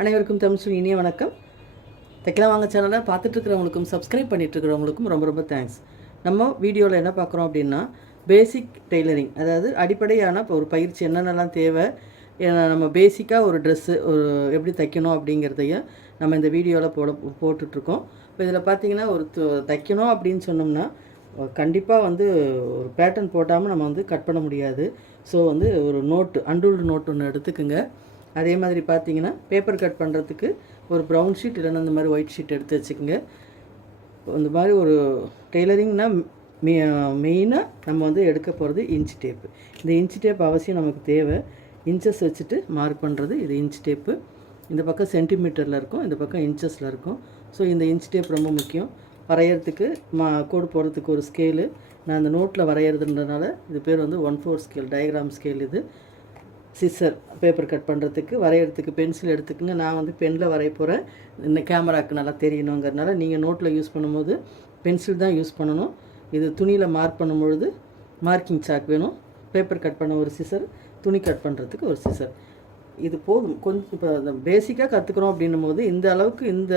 அனைவருக்கும் தமிழ் இனிய வணக்கம். தைக்கலாம் வாங்க சேனலை பார்த்துட்ருக்கிறவங்களுக்கும் சப்ஸ்கிரைப் பண்ணிட்டுருக்கிறவங்களுக்கும் ரொம்ப ரொம்ப தேங்க்ஸ். நம்ம வீடியோவில் என்ன பார்க்குறோம் அப்படின்னா, பேசிக் டெய்லரிங், அதாவது அடிப்படையான இப்போ ஒரு பயிற்சி என்னென்னலாம் தேவை, நம்ம பேசிக்காக ஒரு ட்ரெஸ்ஸு ஒரு எப்படி தைக்கணும் அப்படிங்கிறதையும் நம்ம இந்த வீடியோவில் போட்டுட்ருக்கோம். இப்போ இதில் பார்த்திங்கன்னா ஒரு தைக்கணும் அப்படின்னு சொன்னோம்னா கண்டிப்பாக ஒரு பேட்டர்ன் போட்டாமல் நம்ம கட் பண்ண முடியாது. ஸோ ஒரு நோட்டு அன்ரூல்டு நோட் ஒன்று எடுத்துக்குங்க. அதே மாதிரி பார்த்தீங்கன்னா பேப்பர் கட் பண்ணுறதுக்கு ஒரு ப்ரௌன் ஷீட் இல்லைன்னா இந்த மாதிரி ஒயிட் ஷீட் எடுத்து வச்சுக்கோங்க. இந்த மாதிரி ஒரு டெய்லரிங்னால் மெயினாக நம்ம எடுக்க போகிறது இன்ச் டேப்பு. இந்த இன்ச் டேப் அவசியம் நமக்கு தேவை. இன்ச்சஸ் வச்சுட்டு மார்க் பண்ணுறது இது இன்ச் டேப்பு. இந்த பக்கம் சென்டிமீட்டரில் இருக்கும், இந்த பக்கம் இன்ச்சஸில் இருக்கும். ஸோ இந்த இன்ச் டேப் ரொம்ப முக்கியம். வரைகிறதுக்கு கோடு போடுறதுக்கு ஒரு ஸ்கேலு. நான் அந்த நோட்டில் வரைகிறதுன்றதுனால இது பேர் 1/4 ஸ்கேல், டயக்ராம் ஸ்கேல். இது சிசர் பேப்பர் கட் பண்ணுறதுக்கு, வரைகிறதுக்கு பென்சில் எடுத்துக்கோங்க. நான் பெனில் வரைய போகிறேன். இந்த கேமராவுக்கு நல்லா தெரியணுங்கிறதுனால நீங்கள் நோட்டில் யூஸ் பண்ணும்போது பென்சில் தான் யூஸ் பண்ணணும். இது துணியில் மார்க் பண்ணும்பொழுது மார்க்கிங் சாக் வேணும். பேப்பர் கட் பண்ண ஒரு சிசர், துணி கட் பண்ணுறதுக்கு ஒரு சிசர். இது போதும். கொஞ்சம் இப்போ அந்த பேசிக்காக கற்றுக்குறோம் அப்படின்னும் போது இந்த அளவுக்கு இந்த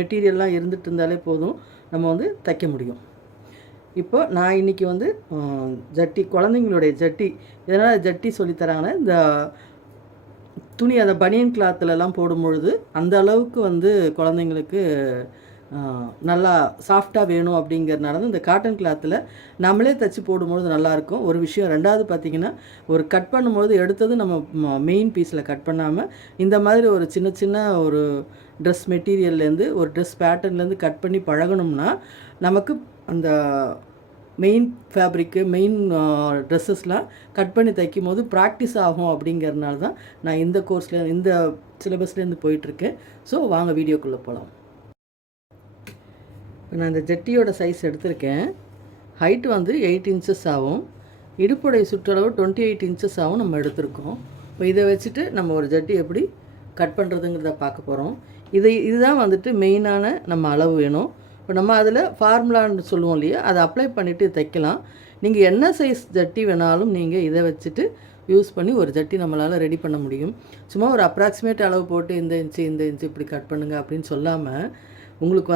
மெட்டீரியல்லாம் இருந்துகிட்டு இருந்தாலே போதும், நம்ம தைக்க முடியும். இப்போ நான் இன்றைக்கி ஜட்டி, குழந்தைங்களுடைய ஜட்டி. எதனால் ஜட்டி சொல்லித்தராங்கன்னா, இந்த துணி அந்த பனியன் கிளாத்துலலாம் போடும்பொழுது அந்த அளவுக்கு குழந்தைங்களுக்கு நல்லா சாஃப்டாக வேணும் அப்படிங்கிறதுனால இந்த காட்டன் கிளாத்தில் நம்மளே தைச்சி போடும்பொழுது நல்லாயிருக்கும். ஒரு விஷயம். ரெண்டாவது பார்த்திங்கன்னா, ஒரு கட் பண்ணும்போது எடுத்தது நம்ம மெயின் பீஸில் கட் பண்ணாமல் இந்த மாதிரி ஒரு சின்ன சின்ன ஒரு ட்ரெஸ் மெட்டீரியல்லேருந்து, ஒரு ட்ரெஸ் பேட்டர்ன்லேருந்து கட் பண்ணி பழகணும்னா நமக்கு அந்த மெயின் ஃபேப்ரிக்கு, மெயின் ட்ரெஸ்ஸஸ்லாம் கட் பண்ணி தைக்கும் போது ப்ராக்டிஸ் ஆகும். அப்படிங்கிறதுனால தான் நான் இந்த கோர்ஸில், இந்த சிலபஸ்லேருந்து போயிட்டுருக்கேன். ஸோ வாங்க வீடியோக்குள்ளே போகலாம். நான் இந்த ஜட்டியோட சைஸ் எடுத்திருக்கேன். ஹைட்டு 8 இன்ச்சஸ் ஆகும். இடுப்புடைய சுற்றளவு 28 இன்ச்சஸ் ஆகும் நம்ம எடுத்திருக்கோம். இப்போ இதை வச்சுட்டு நம்ம ஒரு ஜட்டி எப்படி கட் பண்ணுறதுங்கிறத பார்க்க போகிறோம். இதுதான் மெயினான நம்ம அளவு வேணும். இப்போ நம்ம அதில் ஃபார்முலான்னு சொல்லுவோம் இல்லையா, அதை அப்ளை பண்ணிவிட்டு தைக்கலாம். நீங்கள் என்ன சைஸ் ஜட்டி வேணாலும் நீங்கள் இதை வச்சுட்டு யூஸ் பண்ணி ஒரு ஜட்டி நம்மளால் ரெடி பண்ண முடியும். சும்மா ஒரு அப்ராக்சிமேட் அளவு போட்டு இந்த இன்ச்சு இப்படி கட் பண்ணுங்கள் அப்படின்னு சொல்லாமல், உங்களுக்கு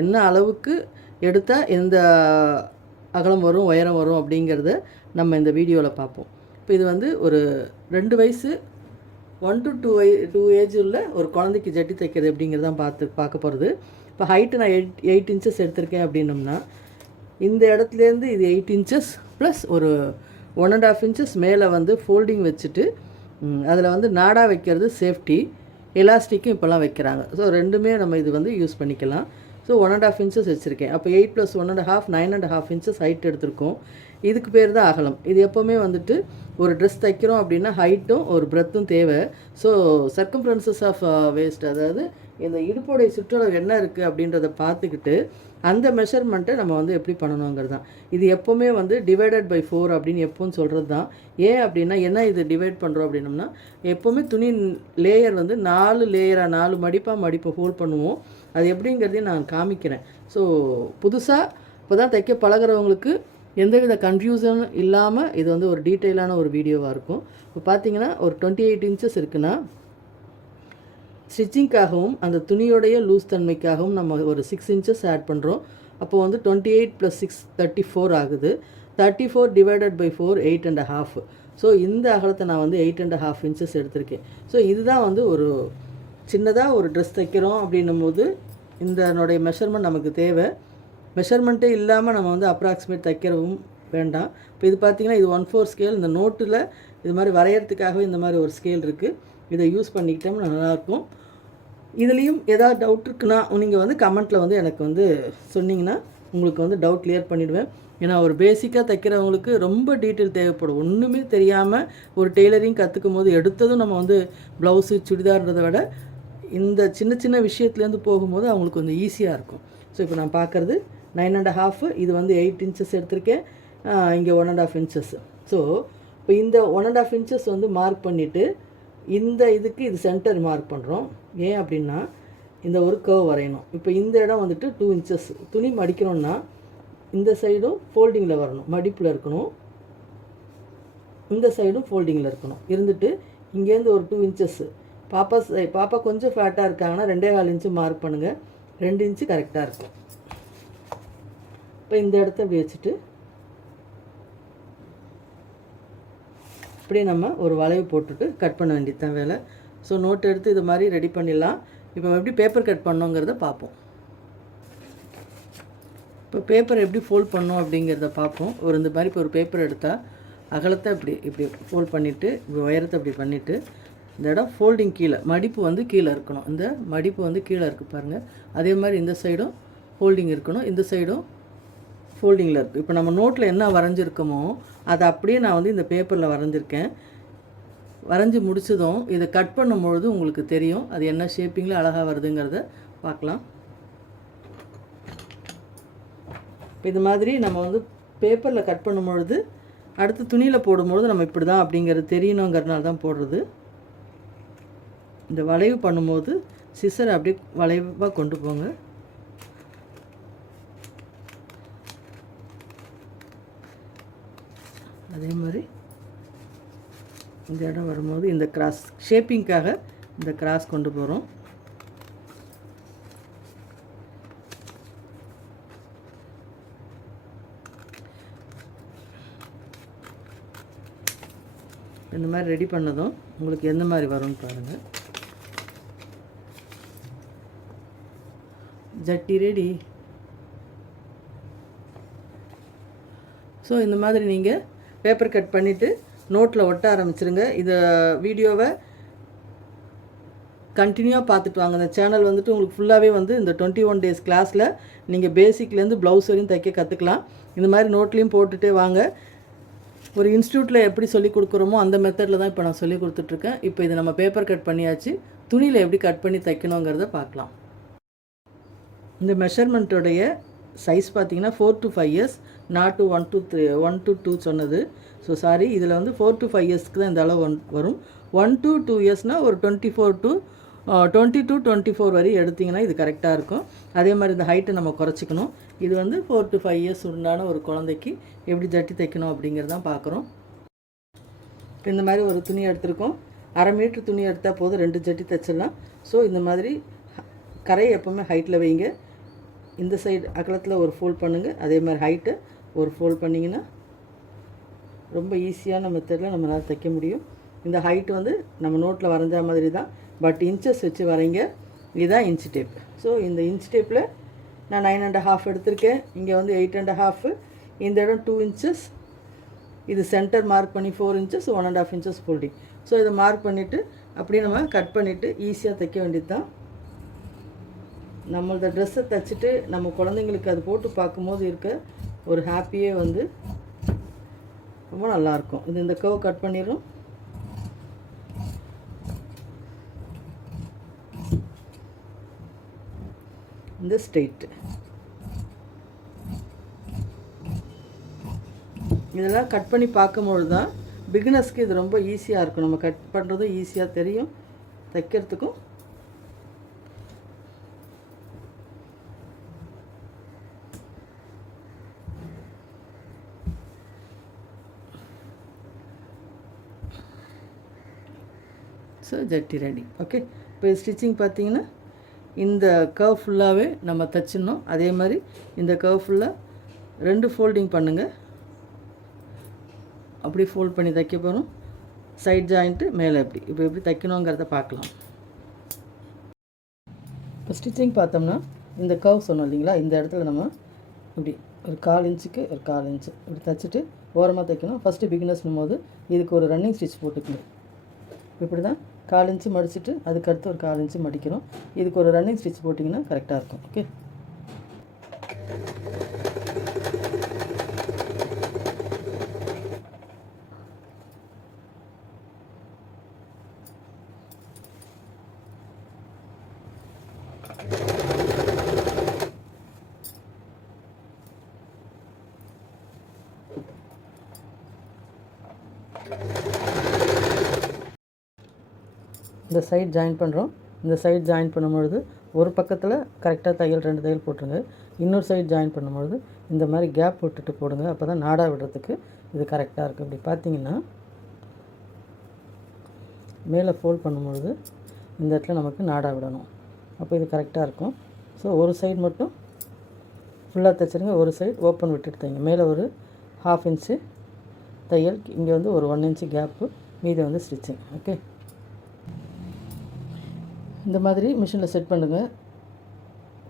என்ன அளவுக்கு எடுத்தால் எந்த அகலம் வரும், உயரம் வரும் அப்படிங்கிறத நம்ம இந்த வீடியோவில் பார்ப்போம். இப்போ இது ஒரு 2 வயசு 1 to 2 ஏஜ் உள்ள ஒரு குழந்தைக்கு ஜட்டி தைக்கிறது எப்படிங்கிறதான் பார்க்க போகிறது. இப்போ ஹைட்டு நான் 8 இன்ச்சஸ் எடுத்திருக்கேன் அப்படின்னோம்னா, இந்த இடத்துலேருந்து இது 8 இன்ச்சஸ் ப்ளஸ் ஒரு 1.5 இன்ச்சஸ் மேலே ஃபோல்டிங் வச்சுட்டு அதில் நாடா வைக்கிறது சேஃப்டி, எலாஸ்டிக்கும் இப்போல்லாம் வைக்கிறாங்க. ஸோ ரெண்டுமே நம்ம இது யூஸ் பண்ணிக்கலாம். ஸோ 1.5 இன்ச்சஸ் வச்சுருக்கேன். அப்போ 8 + 1.5 9.5 இன்ச்சஸ் ஹைட் எடுத்திருக்கோம். இதுக்கு பேர் தான் அகலம். இது எப்போவுமே ஒரு ட்ரெஸ் தைக்கிறோம் அப்படின்னா ஹைட்டும் ஒரு பிரெத்தும் தேவை. ஸோ சர்க்கம்ஃபரன்சஸ் ஆஃப் வேஸ்ட், அதாவது இந்த இடுப்போடைய சுற்றளவு என்ன இருக்குது அப்படின்றத பார்த்துக்கிட்டு அந்த மெஷர்மெண்ட்டை நம்ம எப்படி பண்ணணுங்கிறது தான். இது எப்போவுமே டிவைடட் பை 4 அப்படின்னு எப்போவும் சொல்கிறது தான். ஏன் அப்படின்னா, என்ன இது டிவைட் பண்ணுறோம் அப்படின்னோம்னா, எப்போவுமே துணி லேயர் 4 லேயராக 4 மடிப்பை ஹோல்ட் பண்ணுவோம். அது எப்படிங்கிறதையும் நான் காமிக்கிறேன். ஸோ புதுசாக இப்போ தான் தைக்க பழகிறவங்களுக்கு எந்தவித கன்ஃபியூஷன் இல்லாமல் இது ஒரு டீட்டெயிலான ஒரு வீடியோவாக இருக்கும். இப்போ பார்த்தீங்கன்னா ஒரு 28 இன்ச்சஸ் இருக்குன்னா, ஸ்டிச்சிங்காகவும் அந்த துணியோடைய லூஸ் தன்மைக்காகவும் நம்ம ஒரு 6 இன்ச்சஸ் ஆட் பண்ணுறோம். அப்போ 28 + 6 34 ஆகுது. 34 டிவைடட் பை 4 8.5. ஸோ இந்த அகலத்தை நான் 8.5 இன்ச்சஸ் எடுத்திருக்கேன். ஸோ இதுதான் ஒரு சின்னதாக ஒரு ட்ரெஸ் தைக்கிறோம் அப்படின்னும் போது இதனுடைய மெஷர்மெண்ட் நமக்கு தேவை. மெஷர்மெண்ட்டே இல்லாமல் நம்ம அப்ராக்சிமேட் தைக்கிறவும் வேண்டாம். இப்போ இது பார்த்திங்கன்னா இது 1/4 ஸ்கேல். இந்த நோட்டில் இது மாதிரி வரைகிறதுக்காகவே இந்த மாதிரி ஒரு ஸ்கேல் இருக்குது. இதை யூஸ் பண்ணிக்கிட்டோம்னா நல்லாயிருக்கும். இதுலேயும் ஏதாவது டவுட் இருக்குன்னா நீங்கள் கமெண்ட்டில் எனக்கு சொன்னிங்கன்னா உங்களுக்கு டவுட் கிளியர் பண்ணிவிடுவேன். ஏன்னா ஒரு பேசிக்காக தைக்கிறவங்களுக்கு ரொம்ப டீட்டெயில் தேவைப்படும். ஒன்றுமே தெரியாமல் ஒரு டெய்லரிங் கற்றுக்கும் போது எடுத்ததும் நம்ம ப்ளவுஸு சுடிதார்ன்றதை விட இந்த சின்ன சின்ன விஷயத்துலேருந்து போகும்போது அவங்களுக்கு ஈஸியாக இருக்கும். ஸோ இப்போ நான் பார்க்குறது 9.5, இது 8 இன்ச்சஸ் எடுத்திருக்கேன். இங்கே 1.5 இன்ச்சஸ். ஸோ இப்போ இந்த 1.5 இன்ச்சஸ் மார்க் பண்ணிவிட்டு இந்த இதுக்கு இது சென்டர் மார்க் பண்ணுறோம். ஏன் அப்படின்னா இந்த ஒரு கர்வ் வரையணும். இப்போ இந்த இடம் 2 இன்ச்சஸ். துணி மடிக்கணும்னா இந்த சைடும் ஃபோல்டிங்கில் வரணும், மடிப்பில் இருக்கணும். இந்த சைடும் ஃபோல்டிங்கில் இருக்கணும். இருந்துட்டு இங்கேருந்து ஒரு 2 இன்ச்சஸ் பாப்பா கொஞ்சம் ஃப்ளாட்டாக இருக்காங்கன்னா 2.25 இன்ச்சு மார்க் பண்ணுங்கள். 2 இன்ச்சு கரெக்டாக இருக்கும். இப்போ இந்த இடத்த இப்படி வச்சுட்டு இப்படியே நம்ம ஒரு வளைவு போட்டுட்டு கட் பண்ண வேண்டியது தான் வேலை. ஸோ நோட் எடுத்து இது மாதிரி ரெடி பண்ணிடலாம். இப்போ எப்படி பேப்பர் கட் பண்ணோங்கிறத பார்ப்போம். இப்போ பேப்பர் எப்படி ஃபோல்ட் பண்ணோம் அப்படிங்கிறத பார்ப்போம். இந்த மாதிரி இப்போ ஒரு பேப்பர் எடுத்தால் அகலத்தை இப்படி ஃபோல்ட் பண்ணிவிட்டு இப்படி உயரத்தை இப்படி பண்ணிவிட்டு இந்த இடம் ஃபோல்டிங் கீழே மடிப்பு வந்து கீழே இருக்கணும். இந்த மடிப்பு வந்து கீழே இருக்குது பாருங்கள். அதே மாதிரி இந்த சைடும் ஃபோல்டிங் இருக்கணும், இந்த சைடும் ஃபோல்டிங்கில் இருக்குது. இப்போ நம்ம நோட்டில் என்ன வரைஞ்சிருக்கோமோ அதை அப்படியே நான் வந்து இந்த பேப்பரில் வரைஞ்சிருக்கேன். வரைஞ்சி முடிச்சதும் இதை கட் பண்ணும்பொழுது உங்களுக்கு தெரியும் அது என்ன ஷேப்பிங்கில் அழகாக வருதுங்கிறத பார்க்கலாம். இது மாதிரி நம்ம வந்து பேப்பரில் கட் பண்ணும்பொழுது அடுத்து துணியில் போடும்பொழுது நம்ம இப்படி தான் அப்படிங்கிறது தெரியணுங்கிறதுனால தான் போடுறது. இந்த வளைவு பண்ணும்போது சிசரை அப்படியே வளைவாக கொண்டு போங்க. அதே மாதிரி இந்த இடம் வரும்போது இந்த கிராஸ் ஷேப்பிங்காக இந்த கிராஸ் கொண்டு போகிறோம். இந்த மாதிரி ரெடி பண்ணதும் உங்களுக்கு எந்த மாதிரி வரும்னு பாருங்கள். ஜட்டி ரெடி. ஸோ இந்த மாதிரி நீங்கள் பேப்பர் கட் பண்ணிவிட்டு நோட்டில் ஒட்ட ஆரம்பிச்சிருங்க. இந்த வீடியோவை கண்டினியூவாக பார்த்துட்டு வாங்க. இந்த சேனல் வந்துட்டு உங்களுக்கு ஃபுல்லாகவே வந்து இந்த 21 days கிளாஸில் நீங்கள் பேசிக்லேருந்து ப்ளவுஸ் வரையும் தைக்க கற்றுக்கலாம். இந்த மாதிரி நோட்லேயும் போட்டுகிட்டே வாங்க. ஒரு இன்ஸ்டியூட்டில் எப்படி சொல்லி கொடுக்குறோமோ அந்த மெத்தடில் தான் இப்போ நான் சொல்லி கொடுத்துட்ருக்கேன். இப்போ இது நம்ம பேப்பர் கட் பண்ணியாச்சு. துணியில் எப்படி கட் பண்ணி தைக்கணுங்கிறத பார்க்கலாம். இந்த மெஷர்மெண்ட்டோடைய சைஸ் பார்த்தீங்கன்னா 4 to 5 years, நாட் 1 to 2 சொன்னது. ஸோ சாரி, இதில் வந்து 4 to 5 yearsக்கு தான் இந்த அளவு வரும். 1 to 2 yearsனால் ஒரு 20 to 24 வரை எடுத்திங்கன்னா இது கரெக்டாக இருக்கும். அதே மாதிரி இந்த ஹைட்டை நம்ம குறைச்சிக்கணும். இது வந்து 4 to 5 years உண்டான ஒரு குழந்தைக்கு எப்படி ஜட்டி தைக்கணும் அப்படிங்கிறதான் பார்க்குறோம். இந்த மாதிரி ஒரு துணி எடுத்திருக்கோம். 1/2 மீட்டர் துணி எடுத்தால் போதும், 2 ஜட்டி தைச்சிடலாம். ஸோ இந்த மாதிரி கரையை எப்போவுமே ஹைட்டில் வைங்க. இந்த சைடு அகலத்தில் ஒரு ஃபோல்ட் பண்ணுங்கள். அதே மாதிரி ஹைட்டு ஒரு ஃபோல்ட் பண்ணிங்கன்னா ரொம்ப ஈஸியான மெத்தடில் நம்மளால் தைக்க முடியும். இந்த ஹைட்டு வந்து நம்ம நோட்டில் வரைஞ்ச மாதிரி தான், பட் இன்ச்சஸ் வச்சு வரைங்க. இதுதான் இன்ச் டேப். ஸோ இந்த இன்ச் டேப்பில் நான் 9.5 எடுத்திருக்கேன். இங்கே வந்து 8.5. இந்த இடம் 2 inches. இது சென்டர் மார்க் பண்ணி 4 inches, 1.5 inches ஃபோல்டிங். ஸோ இதை மார்க் பண்ணிவிட்டு அப்படியே நம்ம கட் பண்ணிவிட்டு ஈஸியாக தைக்க வேண்டியது தான். நம்மளோட ட்ரெஸ்ஸை தைச்சிட்டு நம்ம குழந்தைங்களுக்கு அது போட்டு பார்க்கும்போது இருக்க ஒரு ஹாப்பியே வந்து ரொம்ப நல்லாயிருக்கும். இது இந்த கர்வ் கட் பண்ணிடுறோம். இந்த ஸ்ட்ரெயிட் இதெல்லாம் கட் பண்ணி பார்க்கும்பொழுது தான் பிகினர்ஸ்க்கு இது ரொம்ப ஈஸியாக இருக்கும். நம்ம கட் பண்ணுறதும் ஈஸியாக தெரியும், தைக்கிறதுக்கும். ஸோ ஜட்டி ரெடி. ஓகே, இப்போ ஸ்டிச்சிங் பார்த்தீங்கன்னா இந்த கர்வ் ஃபுல்லாகவே நம்ம தைச்சிடணும். அதே மாதிரி இந்த கர்வ் ஃபுல்லாக 2 ஃபோல்டிங் பண்ணுங்கள். அப்படி ஃபோல்ட் பண்ணி தைக்க போகிறோம். சைட் ஜாயிண்ட்டு மேலே எப்படி தைக்கணுங்கிறத பார்க்கலாம். இப்போ ஸ்டிச்சிங் பார்த்தோம்னா இந்த கர்வ் சொன்னோம் இல்லைங்களா, இந்த இடத்துல நம்ம இப்படி ஒரு 1/4 இன்ச்சுக்கு ஒரு 1/4 இன்ச்சு இப்படி தைச்சிட்டு ஓரமாக தைக்கணும். ஃபஸ்ட்டு பிகினர்ஸ்னும் போது இதுக்கு ஒரு ரன்னிங் ஸ்டிச் போட்டுக்கணும். இப்படி தான் 1/4 இன்ச்சு மடிச்சுட்டு அதுக்கடுத்து ஒரு 1/4 இன்ச்சு மடிக்கணும். இதுக்கு ஒரு ரன்னிங் ஸ்டிச் போட்டிங்கன்னா கரெக்டாக இருக்கும். ஓகே, இந்த சைட் ஜாயின் பண்ணுறோம். இந்த சைட் ஜாயின் பண்ணும்பொழுது ஒரு பக்கத்தில் கரெக்டாக தையல் 2 தையல் போட்டுருங்க. இன்னொரு சைட் ஜாயின் பண்ணும்பொழுது இந்த மாதிரி கேப் விட்டுட்டு போடுங்க. அப்போ தான் நாடா விடுறதுக்கு இது கரெக்டாக இருக்குது. இப்படி பார்த்தீங்கன்னா மேலே ஃபோல்ட் பண்ணும்பொழுது இந்த இடத்துல நமக்கு நாடா விடணும். அப்போ இது கரெக்டாக இருக்கும். ஸோ ஒரு சைடு மட்டும் ஃபுல்லாக தைச்சிருங்க, ஒரு சைடு ஓப்பன் விட்டுட்டு தைங்க. மேலே ஒரு 1/2 இன்ச்சு தையல், இங்கே வந்து ஒரு 1 இன்ச்சு கேப்பு, மீதி வந்து ஸ்டிச்சிங். ஓகே, இந்த மாதிரி மிஷினில் செட் பண்ணுங்கள்.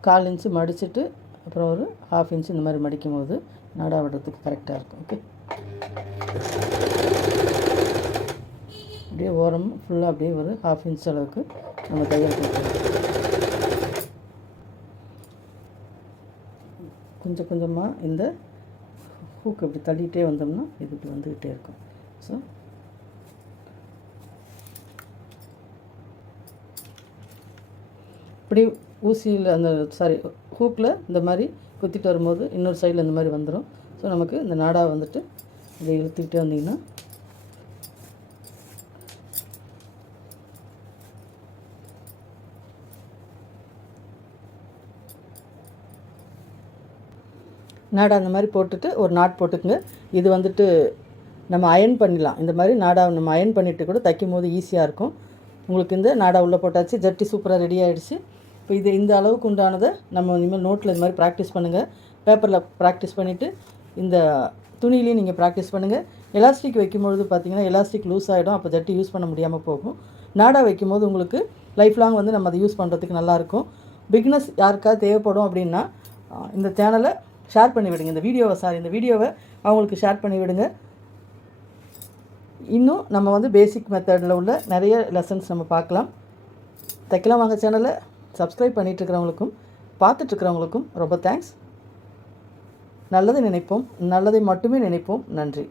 1/4 இன்ச்சு மடிச்சுட்டு அப்புறம் ஒரு 1/2 இன்ச்சு இந்த மாதிரி மடிக்கும் போது நாடா விடுறதுக்கு கரெக்டாக இருக்கும். ஓகே, அப்படியே ஓரம் ஃபுல்லாக அப்படியே ஒரு 1/2 இன்ச் அளவுக்கு நம்ம தையல் கொடுக்கணும். கொஞ்சம் கொஞ்சமாக இந்த ஹூக் இப்படி தள்ளிகிட்டே வந்தோம்னா இது இப்படி வந்துக்கிட்டே இருக்கும். ஸோ இப்படி ஊசியில் அந்த ஹூக்கில் இந்த மாதிரி குத்திட்டு வரும்போது இன்னொரு சைடில் இந்த மாதிரி வந்துடும். ஸோ நமக்கு இந்த நாடா வந்துட்டு இதை இழுத்துக்கிட்டே வந்தீங்கன்னா நாடா அந்த மாதிரி போட்டுட்டு ஒரு நாட் போட்டுக்குங்க. இது வந்துட்டு நம்ம அயன் பண்ணிடலாம். இந்த மாதிரி நாடா நம்ம அயன் பண்ணிவிட்டு கூட தைக்கும் போது ஈஸியாக இருக்கும். உங்களுக்கு இந்த நாடா உள்ளே போட்டாச்சு, ஜட்டி சூப்பராக ரெடி ஆகிடுச்சு. இப்போ இது இந்த அளவுக்கு உண்டானதை நம்ம இனிமேல் நோட்டில் இந்த மாதிரி ப்ராக்டிஸ் பண்ணுங்கள். பேப்பரில் ப்ராக்டிஸ் பண்ணிவிட்டு இந்த துணியிலையும் நீங்கள் ப்ராக்டிஸ் பண்ணுங்கள். எலாஸ்டிக் வைக்கும்பொழுது பார்த்திங்கன்னா எலாஸ்டிக் லூஸ் ஆகிடும், அப்போ ஜட்டி யூஸ் பண்ண முடியாமல் போகும். நாடா வைக்கும்போது உங்களுக்கு லைஃப் லாங் வந்து நம்ம அதை யூஸ் பண்ணுறதுக்கு நல்லாயிருக்கும். பிக்னஸ் யாருக்காவது தேவைப்படும் அப்படின்னா இந்த சேனலை ஷேர் பண்ணி விடுங்க. இந்த வீடியோவை அவங்களுக்கு ஷேர் பண்ணி விடுங்க. இன்னும் நம்ம வந்து பேசிக் மெத்தடில் உள்ள நிறைய லெசன்ஸ் நம்ம பார்க்கலாம். தைக்கலாம் வாங்க சேனலை சப்ஸ்கிரைப் பண்ணிகிட்ருக்கிறவங்களுக்கும் பார்த்துட்ருக்கிறவங்களுக்கும் ரொம்ப தேங்க்ஸ். நல்லதை நினைப்போம், நல்லதை மட்டுமே நினைப்போம். நன்றி.